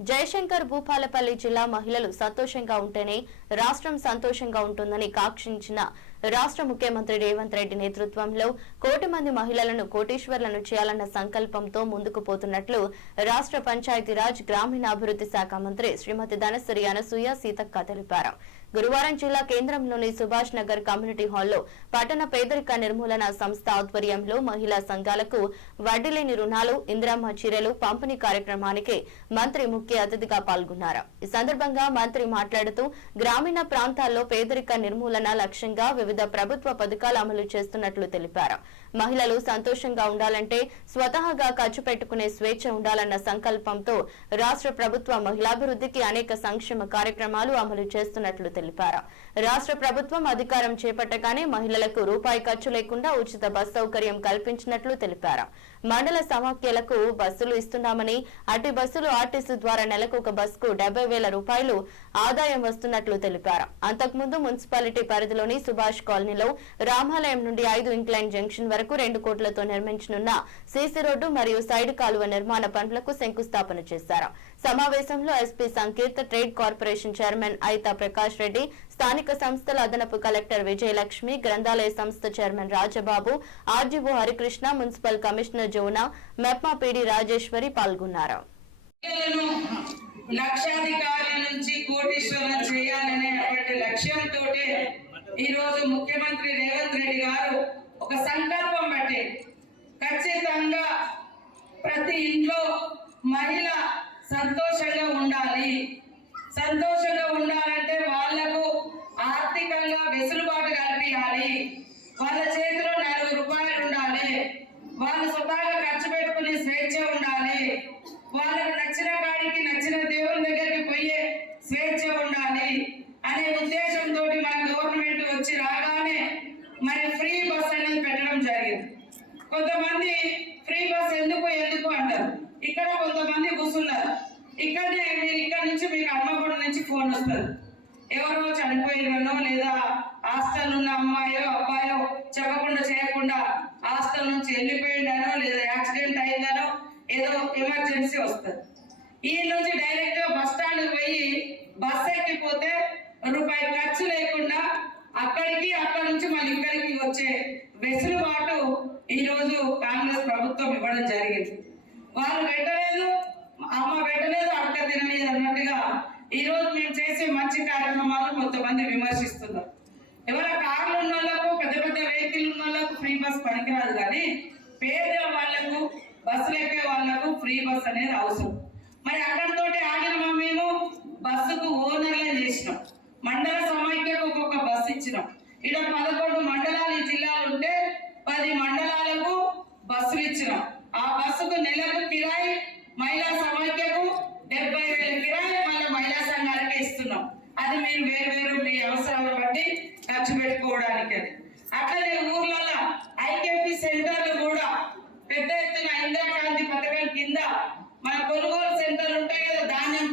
జయశంకర్ భూపాలపల్లి జిల్లా మహిళలు సంతోషంగా ఉంటేనే రాష్ట్రం సంతోషంగా ఉంటుందని కాక్షించిన రాష్ట్ర ముఖ్యమంత్రి రేవంత్ రెడ్డి నేతృత్వంలో కోటి మంది మహిళలను కోటీశ్వర్లను చేయాలన్న సంకల్పంతో ముందుకు పోతున్నట్లు రాష్ట్ర పంచాయతీరాజ్ గ్రామీణాభివృద్ధి శాఖ మంత్రి శ్రీమతి ధనశ్రీ అనసూయ సీతక్క తెలిపారు. గురువారం జిల్లా కేంద్రంలోని సుభాష్ నగర్ కమ్యూనిటీ హాల్లో పట్టణ పేదరిక నిర్మూలన సంస్థ ఆధ్వర్యంలో మహిళా సంఘాలకు వడ్డీ లేని రుణాలు ఇందిరమ్మ చీరలు పంపిణీ కార్యక్రమానికి మంత్రి ముఖ్య అతిథిగా పాల్గొన్నారు. ఈ సందర్భంగా మంత్రి మాట్లాడుతూ గ్రామీణ ప్రాంతాల్లో పేదరిక నిర్మూలన లక్ష్యంగా వివిధ ప్రభుత్వ పథకాలు అమలు చేస్తున్నట్లు తెలిపారు. మహిళలు సంతోషంగా ఉండాలంటే స్వతహాగా ఖర్చు పెట్టుకునే స్వేచ్ఛ ఉండాలన్న సంకల్పంతో రాష్ట్ర ప్రభుత్వ మహిళాభివృద్ధికి అనేక సంక్షేమ కార్యక్రమాలు అమలు చేస్తున్నట్లు తెలిపారు. రాష్ట్ర ప్రభుత్వం అధికారం చేపట్టగానే మహిళలకు రూపాయి ఖర్చు లేకుండా ఉచిత బస్ సౌకర్యం కల్పించినట్లు తెలిపారు. మండల సమాఖ్యలకు బస్సులు ఇస్తున్నామని అటు బస్సులు ఆర్టీసీ ద్వారా నెలకు ఒక బస్సుకు డెబ్బై వేల రూపాయలు ఆదాయం వస్తున్నట్లు తెలిపారు. అంతకుముందు మున్సిపాలిటీ పరిధిలోని సుభాష్ కాలనీలో రామాలయం నుండి ఐదు ఇంక్లైన్ జంక్షన్ వరకు రెండు కోట్లతో నిర్మించనున్న సీసీ రోడ్డు మరియు సైడ్ కాలువ నిర్మాణ పనులకు శంకుస్థాపన చేశారు. సమావేశంలో SP Sankeerth trade corporation chairman Aitha Prakash Reddy స్థానిక సంస్థల అదనపు కలెక్టర్ విజయలక్ష్మి గ్రంథాలయ సంస్థ chairman Rajababu RGO Harikrishna municipal commissioner Jona MEPMA PD Rajeswari పాల్గొన్నారు. లక్షాధికారి నుంచి కోటీశ్వరం చేయాలనేటువంటి లక్ష్యంతో ఈ రోజు ముఖ్యమంత్రి రేవంత్ రెడ్డి గారు ఒక సంకల్పం బట్టి ఖచ్చితంగా ప్రతి ఇంట్లో మహిళ సంతోషంగా ఉండాలి. సంతోషంగా ఉండాలంటే వాళ్ళకు ఆర్థికంగా వెసులుబాటు కల్పించాలి. వాళ్ళ చేతిలో నాలుగు రూపాయలు ఉండాలి. వాళ్ళు స్వతహాగా ఖర్చు పెట్టుకునే స్వేచ్ఛ ఉండాలి. వాళ్ళకు నచ్చిన కాడికి నచ్చిన దేవుని దగ్గరికి పోయే స్వేచ్ఛ ఉండాలి అనే ఉద్దేశంతో మన గవర్నమెంట్ వచ్చి రాగానే మరి ఫ్రీ బస్ అనేది పెట్టడం జరిగింది. కొంతమంది ఫ్రీ బస్ ఎందుకు ఎందుకు అంటారు? ఇక్కడ కొంతమంది కూర్చున్నారు. ఇక్కడనే మీరు ఇక్కడ నుంచి మీకు అమ్మగూడ నుంచి ఫోన్ వస్తుంది. ఎవరో చనిపోయినో లేదా హాస్టల్ ఉన్న అమ్మాయో అబ్బాయో చెప్పకుండా చేయకుండా హాస్టల్ నుంచి వెళ్ళిపోయిందనో లేదా యాక్సిడెంట్ అయిందనో ఏదో ఎమర్జెన్సీ వస్తుంది. ఈ నుంచి డైరెక్ట్గా బస్ స్టాండ్ పోయి బస్ ఎక్కిపోతే రూపాయి ఖర్చు లేకుండా అక్కడికి అక్కడ నుంచి మళ్ళీ ఇక్కడికి వచ్చే వెసులుబాటు ఈరోజు కాంగ్రెస్ ప్రభుత్వం ఇవ్వడం జరిగింది. వాళ్ళు పెట్టలేదు. అమ్మ పెట్టలేదు అక్క తినలేదు అన్నట్టుగా ఈరోజు మేము చేసే మంచి కార్యక్రమాలు కొంతమంది విమర్శిస్తున్నారు. ఎవరైనా కార్లు ఉన్న వాళ్ళకు పెద్ద పెద్ద వెహికల్ ఉన్న వాళ్ళకు ఫ్రీ బస్ పనికిరాదు కానీ పేద వాళ్ళకు బస్సులు ఎక్కే వాళ్ళకు ఫ్రీ బస్ అనేది అవసరం. మరి అక్కడితోటి ఆగిన మేము బస్సుకు ఓనర్లే చేసినాం. మండల సమైక్యకు ఒక్కొక్క బస్సు ఇచ్చినాం. ఇక్కడ పదకొండు మండలాలు ఈ జిల్లాలు ఉంటే పది మండలాలకు బస్సులు ఇచ్చినాం. బస్సుకు నెలకు కిరాయి మహిళా సమాఖ్యకు డెబ్బై వేల కిరాయి మళ్ళీ మహిళా సంఘాలకే ఇస్తున్నాం. అది మీరు వేరు మీ అవసరాలు బట్టి ఖర్చు పెట్టుకోవడానికి అది అట్లనే ఊర్లలో ఐకేపీ సెంటర్లు కూడా పెద్ద